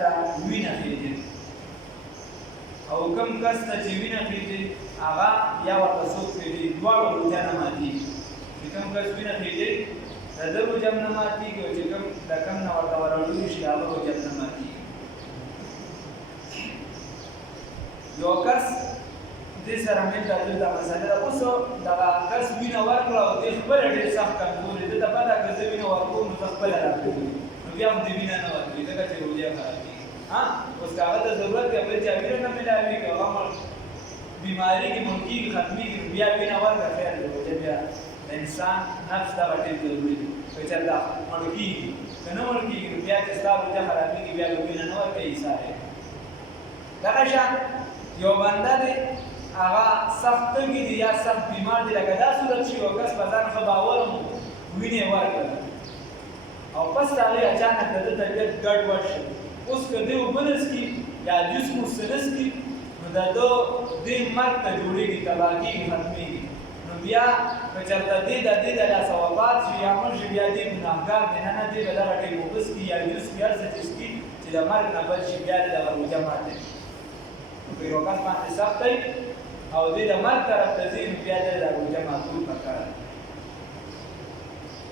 چاته وینه خېږي او کوم کس ته چې وینه خېږي هغه یا ورته څوک خېږي دواړو روژه نه ماتېږي چې کوم کس وینه خېږي د ده روژه هم نه ماتېږي او چې کوم د کوم نه ورته وراړوي شي د هغه روژه هم نه ماتېږي یو کس دې سره مې دا مسله ده اوس دغه کس وینه ورکړه او دې خپله ډېر سخت کمزوري ده ته پته که زه وینه ورکوم نو زه خپله راکوي نو بیا هم دې وینه نه ورکوي ځکه چې روژه خرابېږي اوس که هغه ته ضرورت دی بل چا وینه نه میلاوېږي هغه بیماري کې مړ کېږي ختمېږي بیا وینه ورکړه خیر دی روژه بیا د انسان نفس دغه ډېر ضروري دی که چېرته مړ کېږي که نه مړ کېږي نو بیا چې ستا روژه خرابېږي بیا به وینه نه ورکوي عیسی دی دغه شان یو بنده دی هغه سخت تږي دی یا سخت بیمار دی لکه دا صورت چې یو کس په ځان ښه باور هم وینې ورکړه او پس د هغې اچانک د ده طبیعت ګډوډ شو اوس که دی اوبه نه څښي یا جوس مو څه نه څښي نو د ده دې مرګ ته جوړېږي تباه کېږي ختمېږي نو بیا که چېرته دې د دې د لاسه وفات شي یا مړ شي بیا دې ګناهګار دی نه دې به دغه ټیم اوبه څښي یا جوس کړي هر څه چې څښي چې د مرګ نه بچ شي بیا دې دغه روژه ماته شي په یو کس باندې سخت دی او دې د مرګ طرف ته ځي نو بیا دې د روژه ماتول پکار دی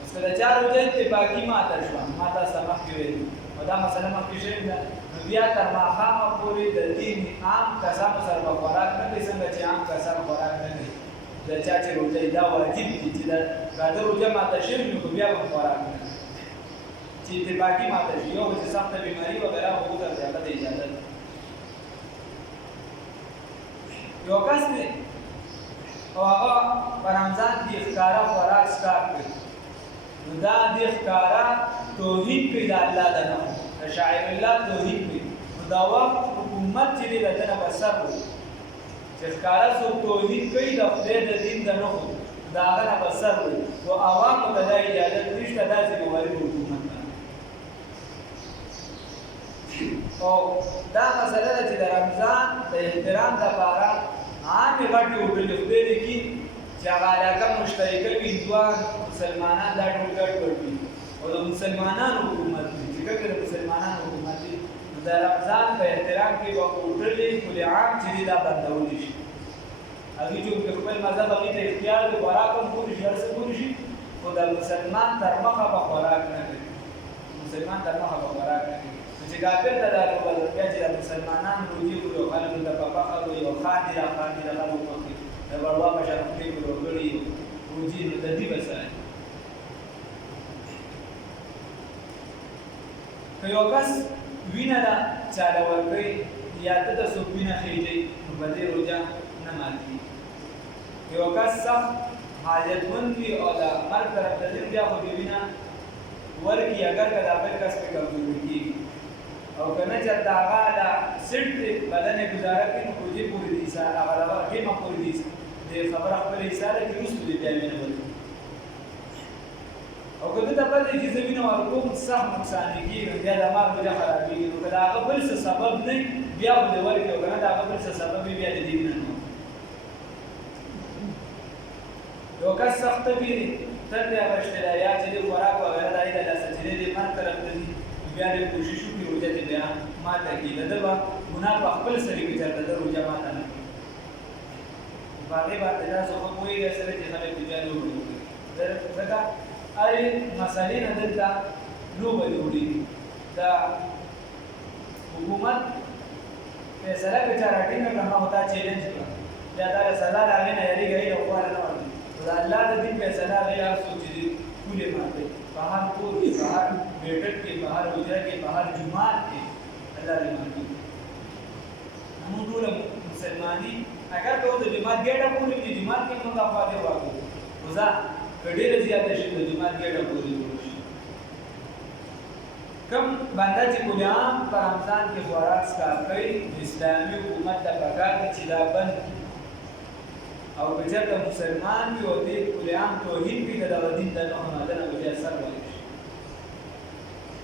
اوس که د چا روژه اتفاقي ماته شوه ما تاسو ته مخکې ویلي او دا مسله مخکې شوې ده نو بیا تر ماښامه پورې د دې عام کسانو سره به خوراک نه کوي څنګه چې عام کسان خوراک نه کوي د چا چې روژه دا واجب دي چې که د روژه ماته شوي نو خو بیا به خوراک نه کوي چې اتفاقي ماته شي یو چې سخته بیماري وغیره خو ورته د هغه د اجازه ده یو کس دی او هغه په رمضان کې ښکاره خوراک ښکار کوي نو دا دې ښکاره توهین کوي د الله د نوم د شاعر الله توهین کوي نو دا وخت حکومت چې دی د ده نه به سر وي چې ښکاره څوک توهین کوي د خدای د دین د نښو د هغه نه به سر وي خو عوامو ته دا اجازت نشته دا ذمهواري د حکومت ده او دا مسله ده چې د رمضان د احترام دپاره عامې غټې وډلې خدای دې کړي چې هغه علاقه مشترکه وي هندوان مسلمانان دا ټول ګډوډ وي او د مسلمانانو حکومت وي چې کوم د مسلمانانو حکومت وي نو د رمضان په احترام کې به وډلې کل عام چې دي دا بندولی شي هغې چې خپل مذهب هغې ته اختیار دی خوراک هم پورې شي هر څه پورې شي خو د مسلمان تر مخه به خوراک نه کوي مسلمان تر مخه به خوراک نه کوي چې کافر ته دا ډول بیا چې د مسلمانانو روجې کړي او خلکو ته په فخر وي او خاندي را خاندي د خلکو مخکې د بړوا په شان خولې کړي او ګړي روجې نو د دې به سره که یو کس وینه ده چاله ورکوي یا ته ته څوک وینه خېږي نو په دې روژه نه ماتېږي یو کس سخت حاجتمند وي او د مرګ طرف ته ځي بیا خو دې وینه ورکړي اگر که دا بل کس پرې کمزوري کېږي او که نه چېرته هغه دا سټ دی بدن یې ګزاره کړي نو روژې پورې د ایسار هغه دغه ټیمه پورې د خبره خپله ایساره کړي وروسته دې بیا وینه ورکړي او که ده ته پته وي چې زه وینه ورکوم سخت نقصاني کېږي بیا د ما روژه خرابېږي نو که د هغه بل څه سبب نه وي بیا خو دې ورکړي او که نه د هغه بل څه سبب وي بیا د دې وینه نه یو کس سخت تږي دی تنده یې اخیستې ده یا چې دې خوراک وغیره د هغې د لاسه چې دی دې مرګ طرف ته ځي بیا دې کوشش وکړي روژه دې بیا ماته کړي د ده به ګناه په خپل سړي کې چېرته ده روژه ماته نه کړي په هغې باندې داسې خو پوهېږي سره چې خلک دې بیا لوبې وکړي ځکه هرې مسلې نه دلته لوبه جوړېږي د حکومت فیصله که چا راټینګه کړه ما خو تا چیلنج کړه بیا دا سزا د هغې نه یارېږي هغې له خوا نه ورکوي د الله د دین فیصله هغې هر څوک چې دي ټولې ماتوي په هر کور کې په هر بیټک کې په هر حجره کې په هر جومات کې الله دې ماتوي موږ ټول مسلماني اگر که اوس د جومات ګېټه پورې کړي جومات کې موږ افاده واکو خو ځه که ډېره زیاته شي د جومات ګېټه پورې جوړ شي کوم بنده چې کل عام په رمضان کې خوراک څښاک کوي د اسلامي حکومت ته پکار دی چې دا بند او که چېرته مسلمان وي او دې کل عام توهین کوي د دغه دین د نښو نه ده نه به بیا سر ورکړي شي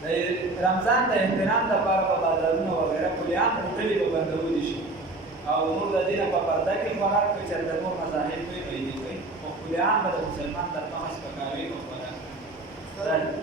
د رمضان د احترام دپاره په بازارونه وغیره کل عام هوټلې به بندولی شي او نور د دې نه په پرده کې خوراک کوي چېرته نور مذاهب کوي نو یې دې کوي خو کل عام به د مسلمان تر مخه سپکاوي او خوراک کوي